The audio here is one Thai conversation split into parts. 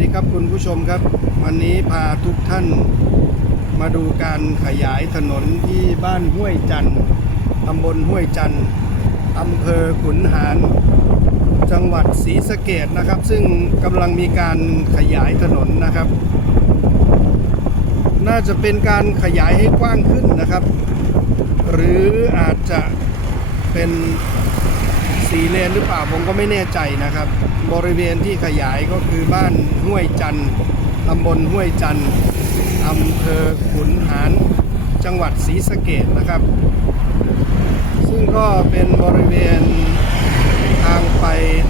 ดีครับคุณผู้ชมครับ วันนี้พาทุกท่านมาดูการขยายถนนที่บ้านห้วยจันทร์ตำบลห้วยจันทร์อำเภอขุนหาร จังหวัดศรีสะเกดนะครับ ซึ่งกำลังมีการขยายถนนนะครับ น่าจะเป็นการขยายให้กว้างขึ้นนะครับ หรืออาจจะเป็น สีเลนหรือเปล่าผมก็ไม่แน่ใจนะครับ บริเวณที่ขยายก็คือบ้านห้วยจันทร์ตำบลห้วยจันทร์อำเภอขุนหารจังหวัดศรีสะเกดนะครับ ซึ่งก็เป็นบริเวณทางไป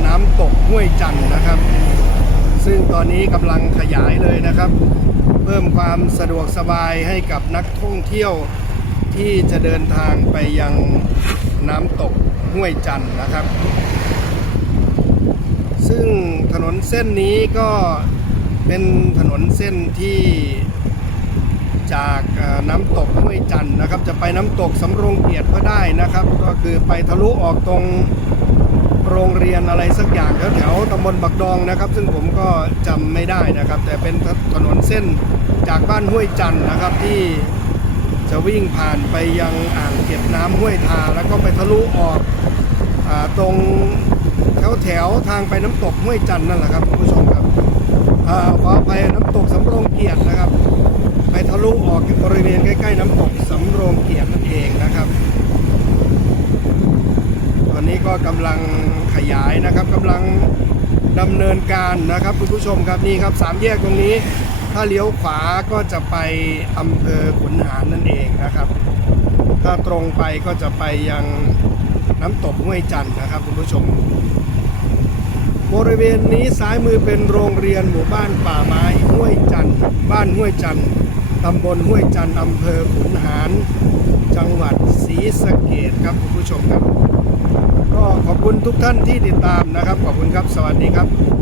น้ำตกห้วยจันทร์นะครับ ซึ่งตอนนี้กำลังขยายเลยนะครับ เพิ่มความสะดวกสบายให้กับนักท่องเที่ยวที่จะเดินทางไปยังน้ำตก ห้วยจันนะครับ ซึ่งถนนเส้นนี้ก็เป็นถนนเส้นที่จากน้ำตกห้วยจันนะครับ จะไปน้ำตกสำโรงเกียรติก็ได้นะครับ ก็คือไปทะลุออกตรงโรงเรียนอะไรสักอย่างแถวแถวๆตำบลบักดองนะครับ ซึ่งผมก็จำไม่ได้นะครับ แต่เป็นถนนเส้นจากบ้านห้วยจันนะครับที่ จะวิ่งผ่านไปยังอ่างเก็บน้ำห้วยทา แล้วก็ไปทะลุออกอตรงแถวแถวทางไปน้ำตกห้วยจันนั่นแหละครับคุณผู้ชมครับอาขอไปน้ำตกสำโรงเกียรตินะครับ ไปทะลุออกบริเวณใกล้ๆน้ำตกสำโรงเกียรตินั่นเองนะครับตอนนี้ก็กำลังขยายนะครับกำลังดำเนินการนะครับคุณผู้ชมครับนี่ครับสามแยกตรงนี้ ถ้าเลี้ยวขวาก็จะไปอำเภอขุนหารนั่นเองนะครับ ถ้าตรงไปก็จะไปยังน้ำตกห้วยจันนะครับคุณผู้ชม บริเวณนี้ซ้ายมือเป็นโรงเรียนหมู่บ้านป่าไม้ห้วยจันบ้านห้วยจันตำบลห้วยจันอำเภอขุนหาร จังหวัดศรีสะเกดครับคุณผู้ชมครับ ก็ขอบคุณทุกท่านที่ติดตามนะครับ ขอบคุณครับ สวัสดีครับ